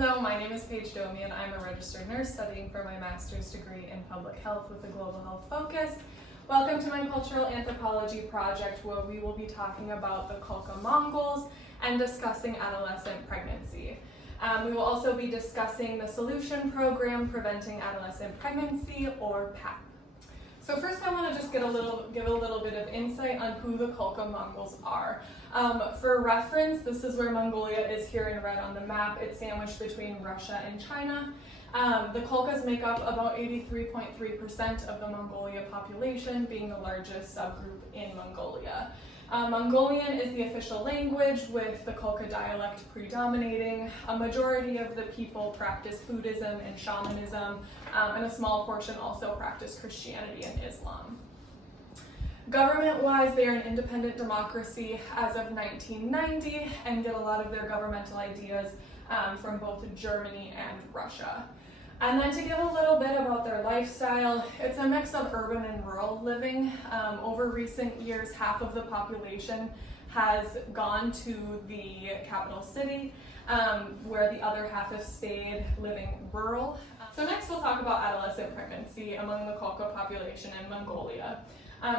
Hello, my name is Paige Domi and I'm a registered nurse studying for my master's degree in public health with a global health focus. Welcome to my cultural anthropology project where we will be talking about the Khalkha Mongols and discussing adolescent pregnancy. We will also be discussing the Solution Program Preventing Adolescent Pregnancy, or PAP. So first I want to just give a little bit of insight on who the Khalkha Mongols are. For reference, this is where Mongolia is here in red on the map. It's sandwiched between Russia and China. The Khalkhas make up about 83.3% of the Mongolia population, being the largest subgroup in Mongolia. Mongolian is the official language, with the Khalkha dialect predominating. A majority of the people practice Buddhism and shamanism, and a small portion also practice Christianity and Islam. Government-wise, they are an independent democracy as of 1990 and get a lot of their governmental ideas from both Germany and Russia. And then to give a little bit about their lifestyle, it's a mix of urban and rural living. Over recent years, half of the population has gone to the capital city, where the other half have stayed living rural. So next we'll talk about adolescent pregnancy among the Khalkha population in Mongolia.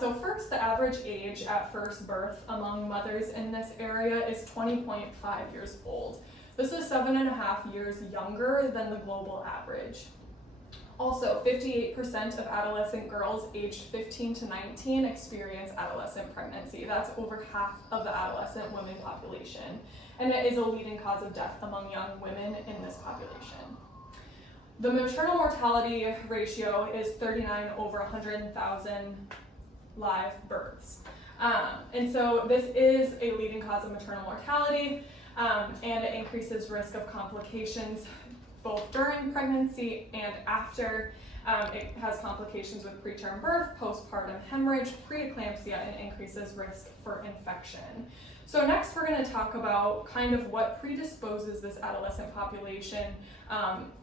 So first, the average age at first birth among mothers in this area is 20.5 years old. This is 7.5 years younger than the global average. Also, 58% of adolescent girls aged 15 to 19 experience adolescent pregnancy. That's over half of the adolescent women population, and it is a leading cause of death among young women in this population. The maternal mortality ratio is 39 over 100,000 live births. And so this is a leading cause of maternal mortality. And it increases risk of complications both during pregnancy and after. It has complications with preterm birth, postpartum hemorrhage, preeclampsia, and increases risk for infection. So next we're going to talk about kind of what predisposes this adolescent population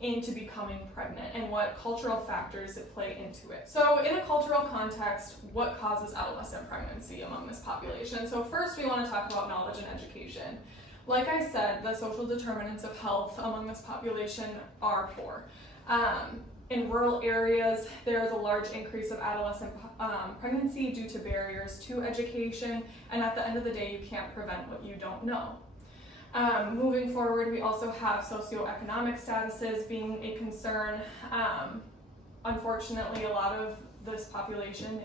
into becoming pregnant and what cultural factors play into it. So in a cultural context, what causes adolescent pregnancy among this population? So first we want to talk about knowledge and education. Like I said, the social determinants of health among this population are poor. In rural areas, there is a large increase of adolescent pregnancy due to barriers to education, and at the end of the day, you can't prevent what you don't know. Moving forward, we also have socioeconomic statuses being a concern. Unfortunately, a lot of this population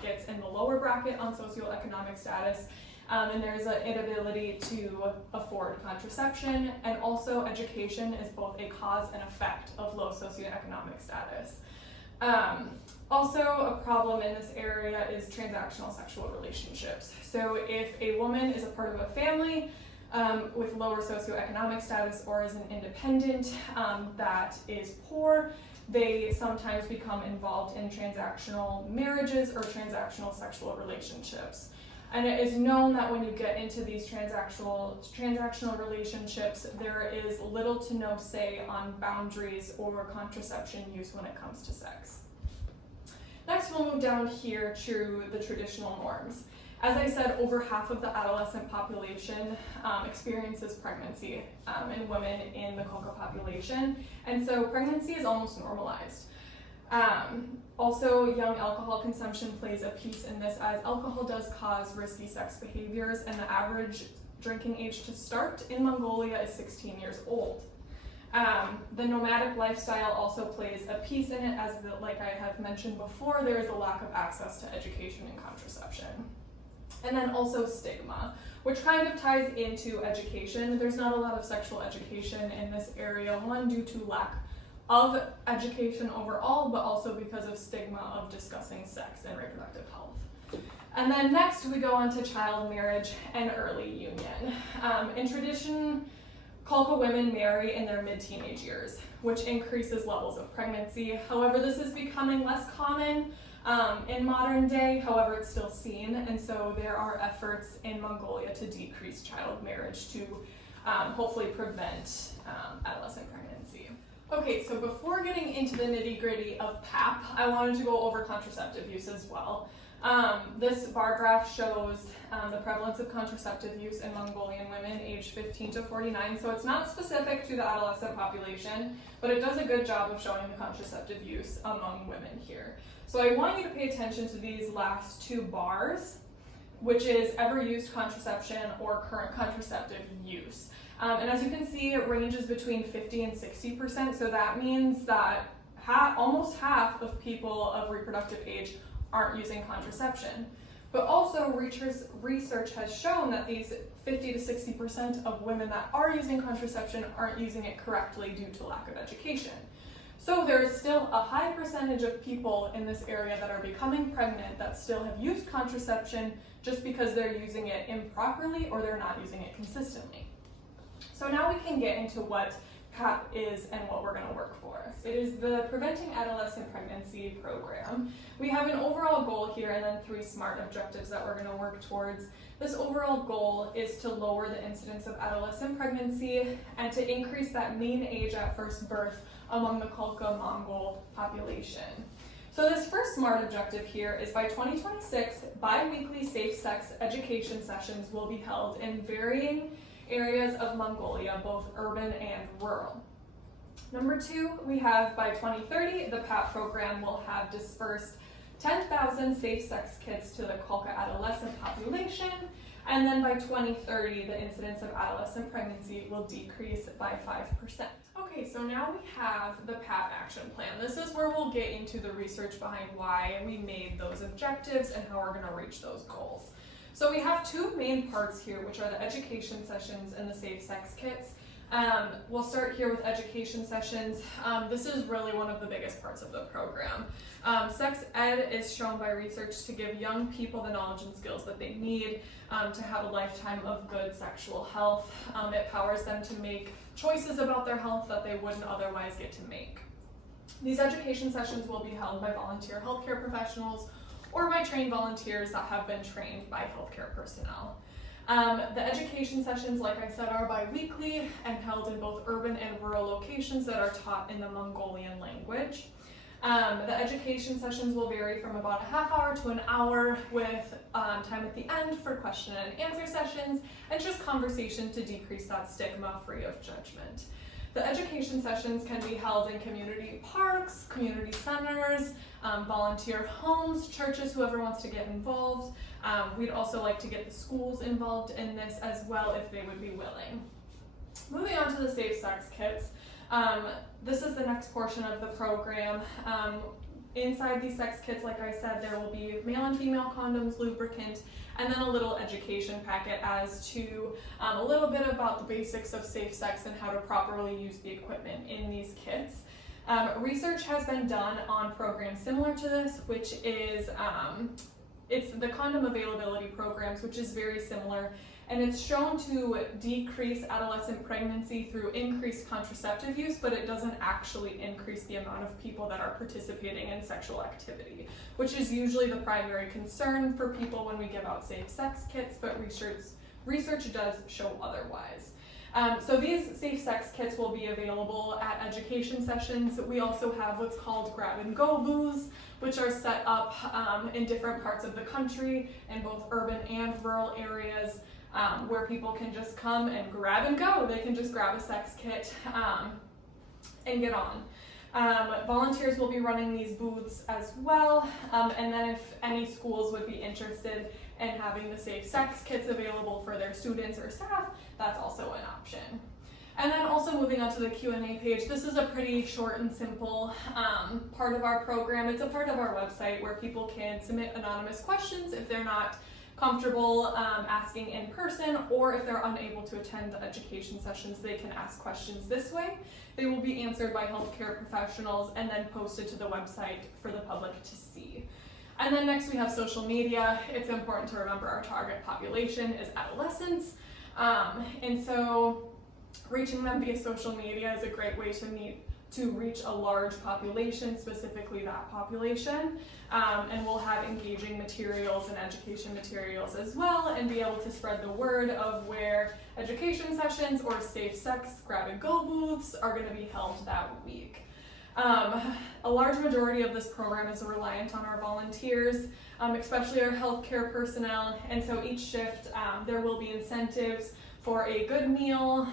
gets in the lower bracket on socioeconomic status. And there's an inability to afford contraception, and also education is both a cause and effect of low socioeconomic status. Also, a problem in this area is transactional sexual relationships. So if a woman is a part of a family with lower socioeconomic status or is an independent that is poor, they sometimes become involved in transactional marriages or transactional sexual relationships. And it is known that when you get into these transactional relationships, there is little to no say on boundaries or contraception use when it comes to sex. Next, we'll move down here to the traditional norms. As I said, over half of the adolescent population experiences pregnancy in women in the Khalkha population, and so pregnancy is almost normalized. Also, young alcohol consumption plays a piece in this, as alcohol does cause risky sex behaviors, and the average drinking age to start in Mongolia is 16 years old. The nomadic lifestyle also plays a piece in it, as like I have mentioned before, there is a lack of access to education and contraception. And then also stigma, which kind of ties into education. There's not a lot of sexual education in this area, one, due to lack of education overall, but also because of stigma of discussing sex and reproductive health. And then next we go on to child marriage and early union. In tradition, Khalkha women marry in their mid-teenage years, which increases levels of pregnancy. However, this is becoming less common in modern day. However, it's still seen, and so there are efforts in Mongolia to decrease child marriage to hopefully prevent adolescent pregnancy. Okay, so before getting into the nitty-gritty of PAP, I wanted to go over contraceptive use as well. This bar graph shows the prevalence of contraceptive use in Mongolian women aged 15 to 49. So it's not specific to the adolescent population, but it does a good job of showing the contraceptive use among women here. So I want you to pay attention to these last two bars, which is ever used contraception or current contraceptive use. And as you can see, it ranges between 50 and 60%. So that means that almost half of people of reproductive age aren't using contraception. But also research has shown that these 50 to 60% of women that are using contraception aren't using it correctly due to lack of education. So there's still a high percentage of people in this area that are becoming pregnant that still have used contraception just because they're using it improperly or they're not using it consistently. So now we can get into what PAP is and what we're going to work for. It is the Preventing Adolescent Pregnancy program. We have an overall goal here and then 3 SMART objectives that we're going to work towards. This overall goal is to lower the incidence of adolescent pregnancy and to increase that mean age at first birth among the Khalkha Mongol population. So this first SMART objective here is by 2026, bi-weekly safe sex education sessions will be held in varying areas of Mongolia, both urban and rural. Number 2, we have by 2030, the PAP program will have dispersed 10,000 safe sex kits to the Khalkha adolescent population, and then by 2030, the incidence of adolescent pregnancy will decrease by 5%. Okay, so now we have the PAP action plan. This is where we'll get into the research behind why we made those objectives and how we're going to reach those goals. So we have 2 main parts here, which are the education sessions and the safe sex kits. We'll start here with education sessions. This is really one of the biggest parts of the program. Sex ed is shown by research to give young people the knowledge and skills that they need to have a lifetime of good sexual health. It powers them to make choices about their health that they wouldn't otherwise get to make. These education sessions will be held by volunteer healthcare professionals or by trained volunteers that have been trained by healthcare personnel. The education sessions, like I said, are bi-weekly and held in both urban and rural locations that are taught in the Mongolian language. The education sessions will vary from about a half hour to an hour with time at the end for question and answer sessions and just conversation to decrease that stigma free of judgment. The education sessions can be held in community parks, community centers, volunteer homes, churches, whoever wants to get involved. We'd also like to get the schools involved in this as well if they would be willing. Moving on to the safe sex kits. This is the next portion of the program. Inside these sex kits, like I said, there will be male and female condoms, lubricant, and then a little education packet as to a little bit about the basics of safe sex and how to properly use the equipment in these kits. Research has been done on programs similar to this, which is it's the condom availability programs, which is very similar, and it's shown to decrease adolescent pregnancy through increased contraceptive use, but it doesn't actually increase the amount of people that are participating in sexual activity, which is usually the primary concern for people when we give out safe sex kits, but research does show otherwise. So these safe sex kits will be available at education sessions. We also have what's called grab-and-go booths, which are set up in different parts of the country in both urban and rural areas, where people can just come and grab and go. They can just grab a sex kit and get on. Volunteers will be running these booths as well, and then if any schools would be interested in having the safe sex kits available for their students or staff, that's also an option. And then also moving on to the Q&A page, this is a pretty short and simple part of our program. It's a part of our website where people can submit anonymous questions if they're not comfortable asking in person, or if they're unable to attend the education sessions, they can ask questions this way. They will be answered by healthcare professionals and then posted to the website for the public to see. And then next we have social media. It's important to remember our target population is adolescents. And so reaching them via social media is a great way to reach a large population, specifically that population. And we'll have engaging materials and education materials as well, and be able to spread the word of where education sessions or safe sex grab-and-go booths are going to be held that week. A large majority of this program is reliant on our volunteers, especially our healthcare personnel, and so each shift there will be incentives for a good meal,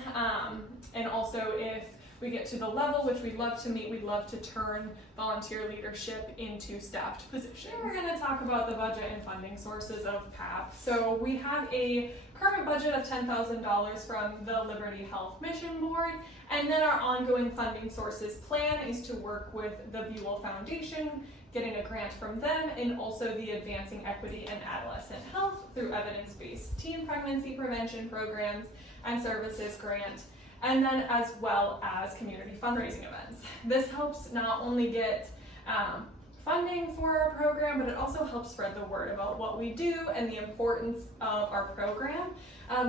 and also if we get to the level which we'd love to meet, we'd love to turn volunteer leadership into staffed positions. We're going to talk about the budget and funding sources of PAP. So we have a current budget of $10,000 from the Liberty Health Mission Board, and then our ongoing funding sources plan is to work with the Buell Foundation, getting a grant from them, and also the Advancing Equity in Adolescent Health through evidence-based teen pregnancy prevention programs and services grant, and then as well as community fundraising events. This helps not only get funding for our program, but it also helps spread the word about what we do and the importance of our program.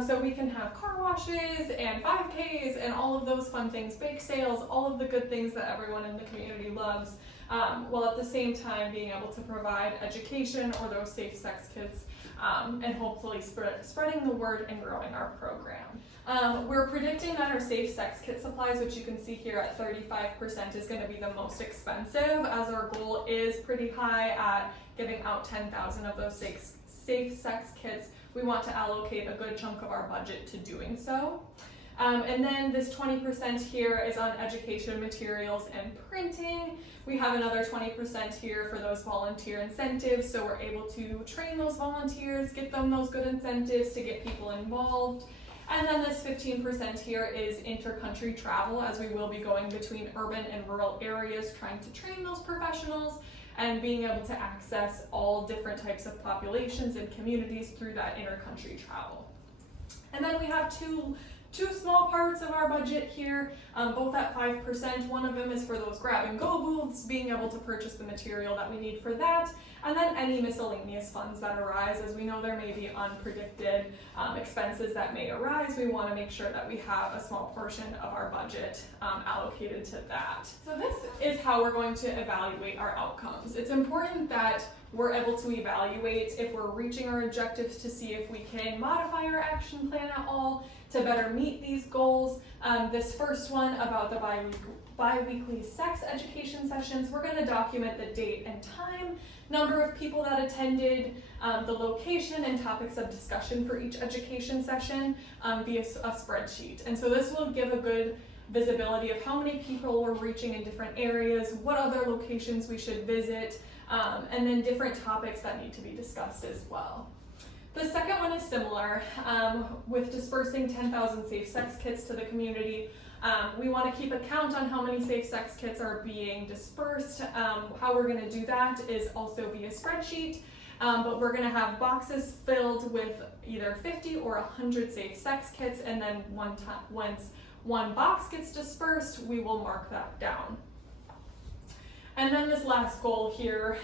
So we can have car washes and 5Ks and all of those fun things, bake sales, all of the good things that everyone in the community loves, while at the same time being able to provide education or those safe sex kits, and hopefully spreading the word and growing our program. We're predicting that our safe sex kit supplies, which you can see here at 35%, is going to be the most expensive, as our goal is pretty high at giving out 10,000 of those safe sex kits. We want to allocate a good chunk of our budget to doing so. And then this 20% here is on education materials and printing. We have another 20% here for those volunteer incentives, so we're able to train those volunteers, get them those good incentives to get people involved. And then this 15% here is inter-country travel, as we will be going between urban and rural areas trying to train those professionals and being able to access all different types of populations and communities through that inter-country travel. And then we have two small parts of our budget here, both at 5%. One of them is for those grab-and-go booths, being able to purchase the material that we need for that, and then any miscellaneous funds that arise. As we know, there may be unpredicted expenses that may arise. We want to make sure that we have a small portion of our budget allocated to that. So this is how we're going to evaluate our outcomes. It's important that we're able to evaluate if we're reaching our objectives, to see if we can modify our action plan at all to better meet these goals. This first one about the bi-weekly sex education sessions, we're going to document the date and time, number of people that attended, the location and topics of discussion for each education session via a spreadsheet. And so this will give a good visibility of how many people we're reaching in different areas, what other locations we should visit, and then different topics that need to be discussed as well. The second one is similar, with dispersing 10,000 safe sex kits to the community. We want to keep a count on how many safe sex kits are being dispersed. How we're going to do that is also via spreadsheet, but we're going to have boxes filled with either 50 or 100 safe sex kits, and then once one box gets dispersed, we will mark that down. And then this last goal here,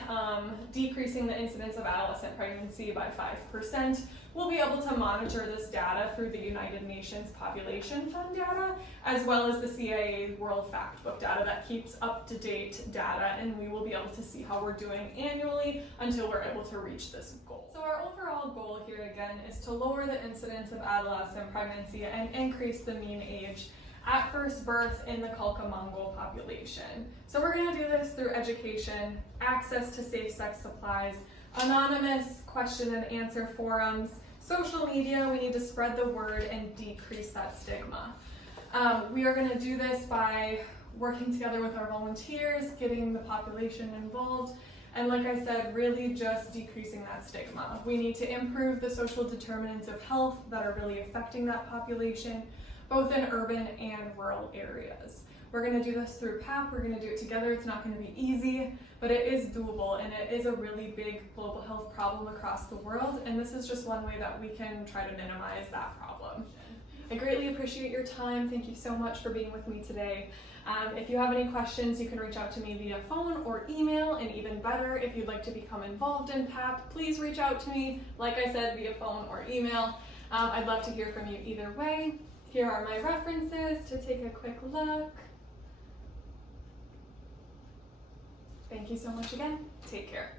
decreasing the incidence of adolescent pregnancy by 5%. We'll be able to monitor this data through the United Nations Population Fund data, as well as the CIA World Factbook data that keeps up-to-date data, and we will be able to see how we're doing annually until we're able to reach this goal. So our overall goal here again is to lower the incidence of adolescent pregnancy and increase the mean age at first birth in the Khalkha Mongol population. So we're going to do this through education, access to safe sex supplies, anonymous question and answer forums, social media. We need to spread the word and decrease that stigma. We are going to do this by working together with our volunteers, getting the population involved, and like I said, really just decreasing that stigma. We need to improve the social determinants of health that are really affecting that population, both in urban and rural areas. We're going to do this through PAP. We're going to do it together. It's not going to be easy, but it is doable, and it is a really big global health problem across the world, and this is just one way that we can try to minimize that problem. I greatly appreciate your time. Thank you so much for being with me today. If you have any questions, you can reach out to me via phone or email, and even better, if you'd like to become involved in PAP, please reach out to me, like I said, via phone or email. I'd love to hear from you either way. Here are my references to take a quick look. Thank you so much again. Take care.